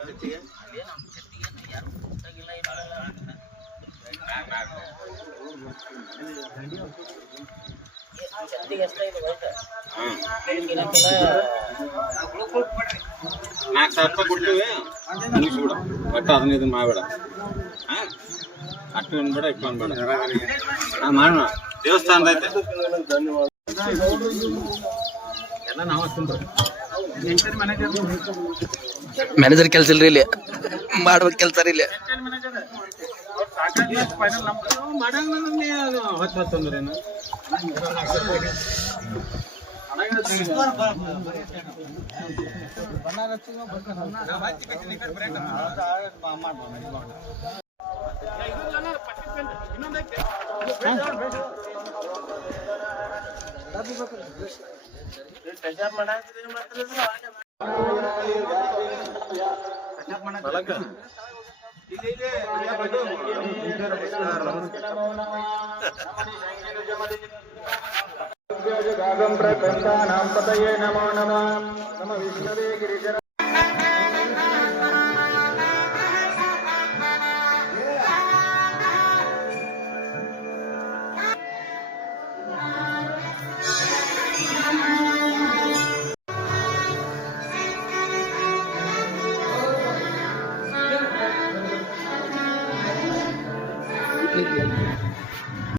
₹4,000 ಕೊಡ್ತೀವಿ ಮುಗಿಸ್ಬಿಡು ಒಟ್ಟು ಅದನ್ನ ಇದನ್ನ ಮಾಡಬೇಡ ಅಷ್ಟು ಅನ್ಬೇಡ ಇಟ್ಟು ಅನ್ಬೇಡ ಮಾಡೋಣ ದೇವಸ್ಥಾನದ ಐತೆ ಎಲ್ಲ ನಾವು ಮ್ಯಾನೇಜರ್ ಕೆಲಸ ಇಲ್ರಿ ಇಲ್ಲಿ ಮಾಡ್ಬೇಕು ಕೆಲಸ ರೀ ಇಲ್ಲಿ ಹೊತ್ತಂದ್ರೇನು प्रकंता नाम पतये नमो नमः नम विष्णवे गिरिजन